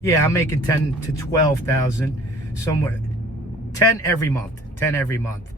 Yeah, I'm making 10 to 12,000 somewhere. 10 every month. 10 every month.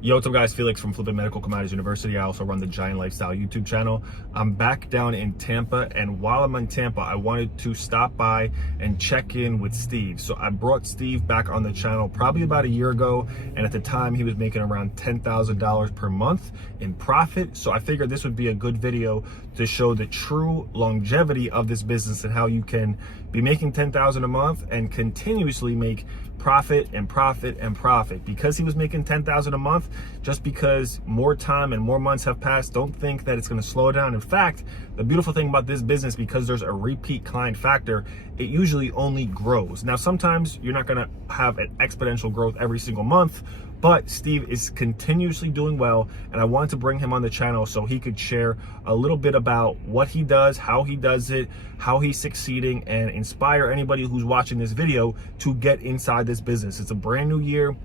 Yo, what's up guys? Felix from Flipping Medical Commodities University. I also run the Giant Lifestyle YouTube channel. I'm back down in Tampa, and while I'm in Tampa, I wanted to stop by and check in with Steve. So I brought Steve back on the channel probably about a year ago, and at the time he was making around $10,000 per month in profit. So I figured this would be a good video to show the true longevity of this business and how you can be making $10,000 a month and continuously make profit and profit and profit. Because he was making $10,000 a month, just because more time and more months have passed, don't think that it's going to slow down. In fact, the beautiful thing about this business, because there's a repeat client factor, it usually only grows. Now, sometimes you're not going to have an exponential growth every single month, but Steve is continuously doing well, and I wanted to bring him on the channel so he could share a little bit about what he does, how he does it, how he's succeeding, and inspire anybody who's watching this video to get inside this business. It's a brand new year,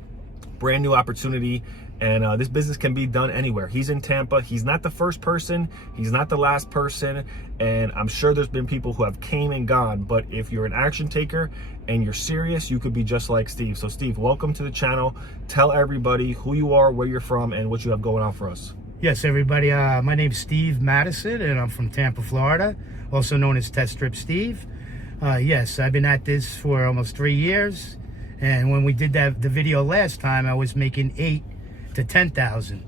brand new opportunity, and this business can be done anywhere. He's in Tampa. He's not the first person. He's not the last person. And I'm sure there's been people who have came and gone. But if you're an action taker and you're serious, you could be just like Steve. So Steve, welcome to the channel. Tell everybody who you are, where you're from, and what you have going on for us. Yes, everybody. My name's Steve Madison, and I'm from Tampa, Florida, also known as Test Strip Steve. Yes, I've been at this for almost 3 years. And when we did the video last time, I was making 8 to 10,000,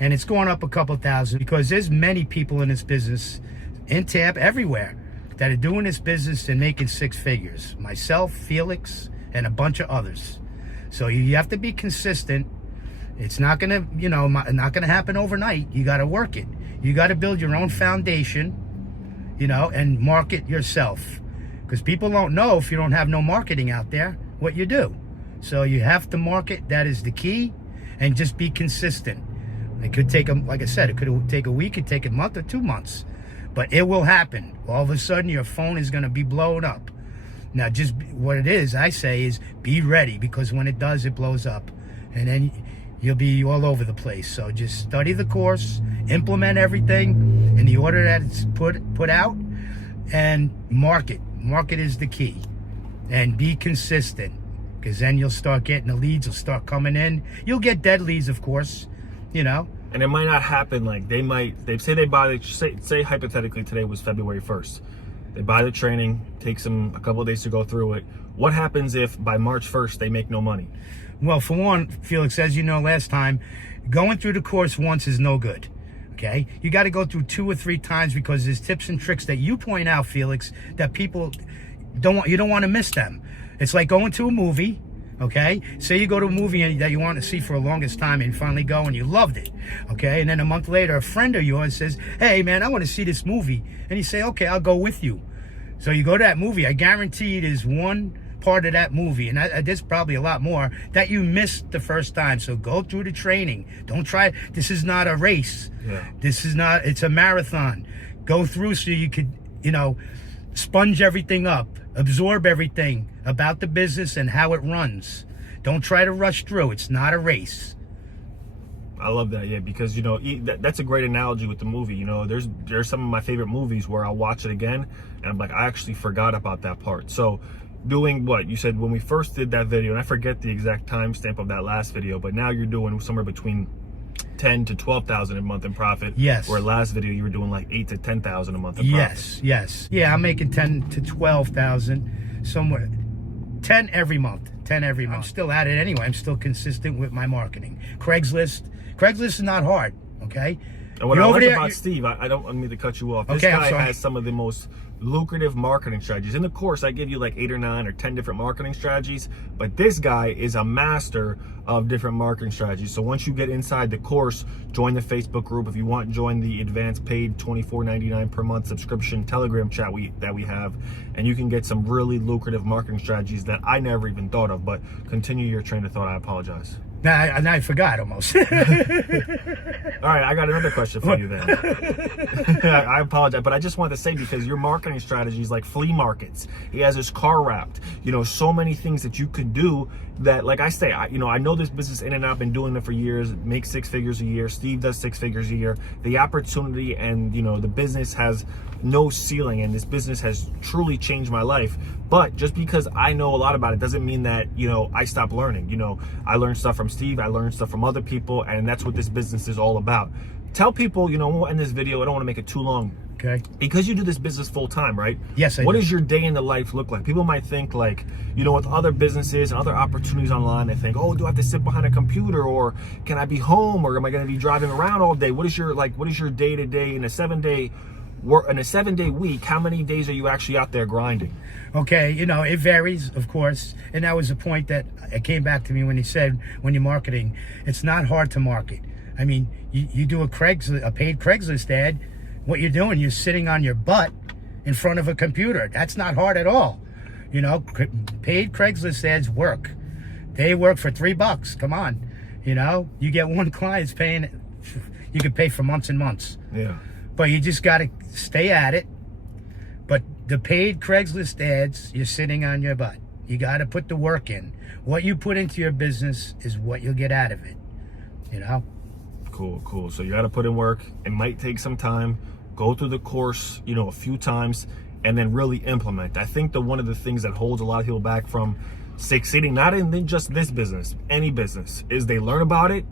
and it's going up a couple thousand because there's many people in this business in Tampa, everywhere, that are doing this business and making 6 figures. Myself, Felix, and a bunch of others. So you have to be consistent. It's not gonna, not gonna happen overnight. You got to work it. You got to build your own foundation, and market yourself, because people don't know if you don't have no marketing out there what you do. So you have to market. That is the key. And just be consistent. It could take, like I said, it could take a week, it could take a month or 2 months. But it will happen. All of a sudden, your phone is going to be blown up. Now, just what it is, I say, is be ready. Because when it does, it blows up. And then you'll be all over the place. So just study the course, implement everything in the order that it's put out, and market. Market is the key. And be consistent. Because then you'll start getting the leads, will start coming in. You'll get dead leads, of course, And it might not happen. Like they say they buy, say hypothetically today was February 1st. They buy the training, takes them a couple of days to go through it. What happens if by March 1st they make no money? Well, for one, Felix, as you know last time, going through the course once is no good. Okay? You got to go through 2 or 3 times, because there's tips and tricks that you point out, Felix, that people you don't want to miss them. It's like going to a movie, okay? Say you go to a movie that you want to see for the longest time, and you finally go and you loved it, okay? And then a month later, a friend of yours says, hey, man, I want to see this movie. And you say, okay, I'll go with you. So you go to that movie. I guarantee there's one part of that movie, and there's probably a lot more, that you missed the first time. So go through the training. Don't try. This is not a race. Yeah. It's a marathon. Go through so you could, sponge everything up, absorb everything about the business and how it runs. Don't try to rush through. It's not a race. I love that, yeah, because that's a great analogy with the movie. There's some of my favorite movies where I'll watch it again and I'm like, I actually forgot about that part. So doing what you said when we first did that video, and I forget the exact timestamp of that last video, but now you're doing somewhere between 10 to 12,000 a month in profit. Yes. Where last video you were doing like 8 to 10,000 a month in profit. Yes. Yeah, I'm making 10 to 12,000 somewhere. 10 every month. 10 every month. I'm still at it anyway. I'm still consistent with my marketing. Craigslist is not hard, okay? And what I like about Steve, I don't mean to cut you off. This guy has some of the most lucrative marketing strategies. In the course, I give you like 8 or 9 or 10 different marketing strategies, but this guy is a master of different marketing strategies. So once you get inside the course, join the Facebook group. If you want, join the advanced paid $24.99 per month subscription Telegram chat that we have, and you can get some really lucrative marketing strategies that I never even thought of. But continue your train of thought. I apologize. Now I forgot almost. All right, I got another question for you then. I apologize, but I just wanted to say, because your marketing strategy is like flea markets. He has his car wrapped. so many things that you could do that, like I say, I know this business in and out, been doing it for years, make 6 figures a year. Steve does 6 figures a year. The opportunity and, the business has no ceiling, and this business has truly changed my life. But just because I know a lot about it doesn't mean that, I stop learning. I learned stuff from Steve, I learned stuff from other people, and that's what this business is all about. Tell people, we'll end this video, I don't want to make it too long. Okay. Because you do this business full time, right? Yes, I do. What does your day in the life look like? People might think like, with other businesses and other opportunities online, they think, oh, do I have to sit behind a computer, or can I be home, or am I going to be driving around all day? What is your day to day in a 7-day week? How many days are you actually out there grinding? Okay, it varies, of course. And that was a point that it came back to me when he said, when you're marketing, it's not hard to market. I mean, you do a paid Craigslist ad. What you're doing, you're sitting on your butt in front of a computer. That's not hard at all. Paid Craigslist ads work. They work for $3. Come on. You get one client's paying, you could pay for months and months. Yeah. But you just got to stay at it. But the paid Craigslist ads, you're sitting on your butt. You got to put the work in. What you put into your business is what you'll get out of it. Cool. So you got to put in work. It might take some time. Go through the course, a few times, and then really implement. I think one of the things that holds a lot of people back from succeeding, not in just this business, any business, is they learn about it,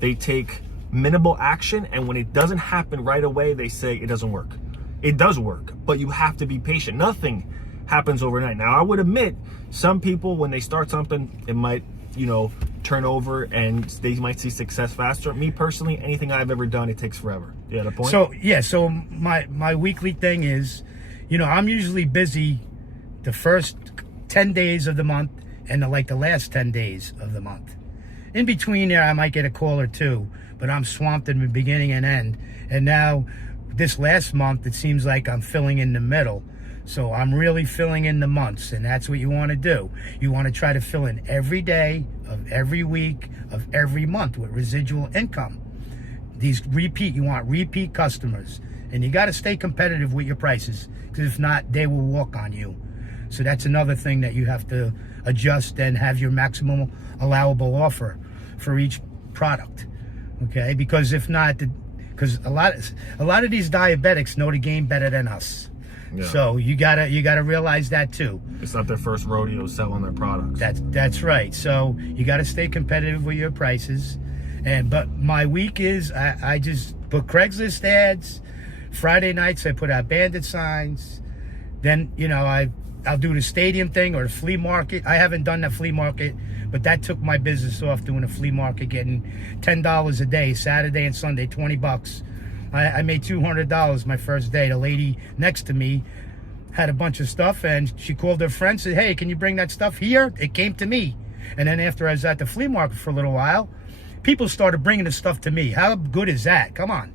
they take minimal action, and when it doesn't happen right away, they say it doesn't work. It does work, but you have to be patient. Nothing happens overnight. Now, I would admit, some people, when they start something, it might, turn over and they might see success faster. Me personally, anything I've ever done, it takes forever. Yeah, the point? So my weekly thing is, I'm usually busy the first 10 days of the month and the last 10 days of the month. In between there, I might get a call or two, but I'm swamped in the beginning and end. And now this last month, it seems like I'm filling in the middle. So I'm really filling in the months, and that's what you want to do. You want to try to fill in every day of every week of every month with residual income. You want repeat customers, and you got to stay competitive with your prices, because if not, they will walk on you. So that's another thing that you have to adjust and have your maximum allowable offer for each product. Okay, because if not, because a lot of these diabetics know the game better than us. Yeah. So you gotta realize that too. It's not their first rodeo selling their products. That's right. So you gotta stay competitive with your prices. But my week is I just put Craigslist ads. Friday nights I put out bandit signs. Then I'll do the stadium thing or the flea market. I haven't done the flea market, but that took my business off, doing a flea market, getting $10 a day, Saturday and Sunday, $20. I made $200 my first day. The lady next to me had a bunch of stuff, and she called her friend, said, hey, can you bring that stuff here? It came to me. And then after I was at the flea market for a little while, people started bringing the stuff to me. How good is that? Come on.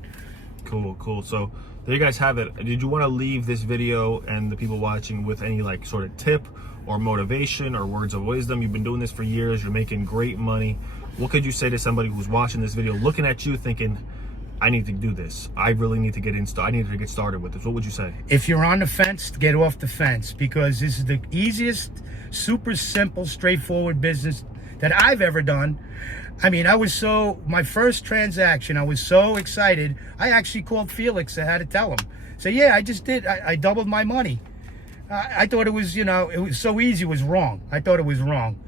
Cool. So there you guys have it. Did you want to leave this video and the people watching with any sort of tip or motivation or words of wisdom? You've been doing this for years. You're making great money. What could you say to somebody who's watching this video, looking at you thinking, I need to do this. I really need to I need to get started with this. What would you say? If you're on the fence, get off the fence, because this is the easiest, super simple, straightforward business that I've ever done. I mean, my first transaction, I was so excited. I actually called Felix. I had to tell him. Say, yeah, I just did. I doubled my money. I thought it was, it was so easy. It was wrong. I thought it was wrong.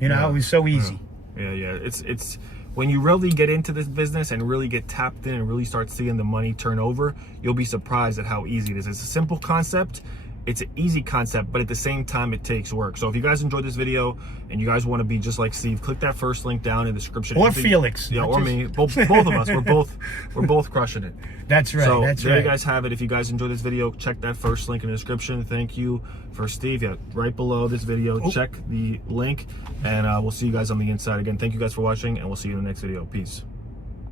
It was so easy. Yeah. It's when you really get into this business and really get tapped in and really start seeing the money turn over, you'll be surprised at how easy it is. It's a simple concept. It's an easy concept, but at the same time, it takes work. So if you guys enjoyed this video and you guys want to be just like Steve, click that first link down in the description. Or Felix. Yeah, or me. Both of us. We're both crushing it. That's right. So there you guys have it. If you guys enjoyed this video, check that first link in the description. Thank you for Steve. Yeah, right below this video, check the link, and we'll see you guys on the inside. Again, thank you guys for watching, and we'll see you in the next video. Peace.